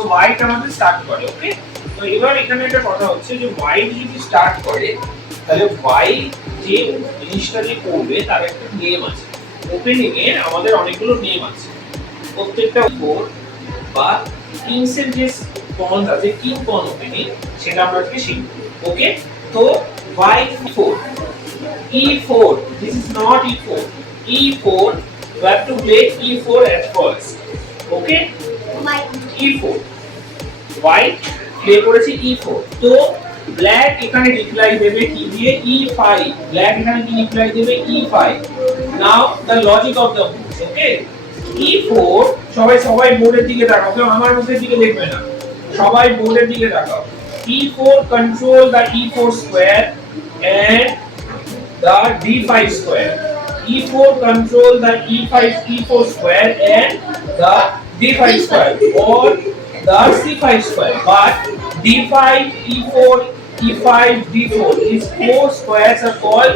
তো হোয়াইট আমাদের স্টার্ট করে। ওকে, তো এবার এখানে একটা কথা হচ্ছে যে হোয়াইট যদি স্টার্ট করে তাহলে হোয়াইট যে জিনিসটা যে করবে তার একটা নেম আছে। ওপেনিং এ আমাদের অনেকগুলো নেম আছে, প্রত্যেকটা ফোর বা কিংস এর যে পন আছে কিং পন ওপেনিং সেটা আমরা আজকে শিখব। ওকে, তো হোয়াইট 4 e4, this is not e4, e4, you have to play e4 at first. Okay, e4 white play করেছে e4, তো ব্ল্যাক এখানে রিপ্লাই দেবে কি দিয়ে e5, ব্ল্যাক এখানে কি রিপ্লাই দেবে e5। নাও the logic of the move. ওকে, e4, সবাই বোর্ডের দিকে তাকাও, কেউ আমার মুখের দিকে দেখবে না, সবাই বোর্ডের দিকে তাকাও। e4 control the e4 square and the d5 square. e4 control the e5 e4 square and the d5 square or the c5 square, but d5 e4 e5 d4, these four squares are called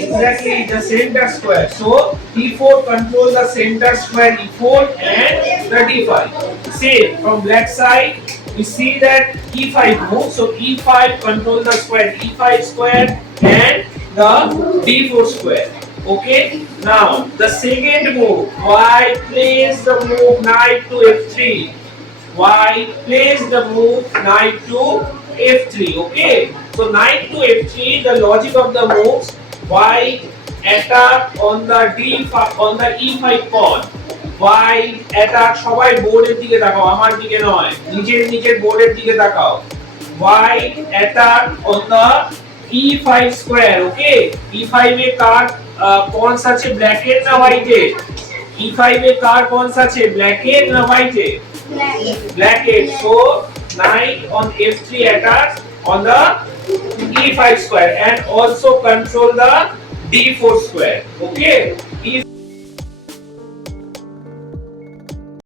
exactly the center square. So e4 control the center square e4 and the d5. Same from black side, we see that e5 moves, so e5 control the square e5 square and the d4 square. Okay, now the second move, white plays the move knight to f3. White plays the move knight to f3. Okay, so knight to f3, the logic of the moves, white attack on the d5 on the e5 pawn. White attack, সবাই বোর্ডের দিকে তাকাও, আমার দিকে নয়, নিজের বোর্ডের দিকে তাকাও। White attack on the e5 square. Okay, e5 এ কার পয়েন্টস আছে, ব্ল্যাক এর না হোয়াইট এর? e5 এ কার পয়েন্টস আছে, ব্ল্যাক এর না হোয়াইট এর? Black it. So knight on f3 attacks on the e5 square and also control the d4 square. Okay.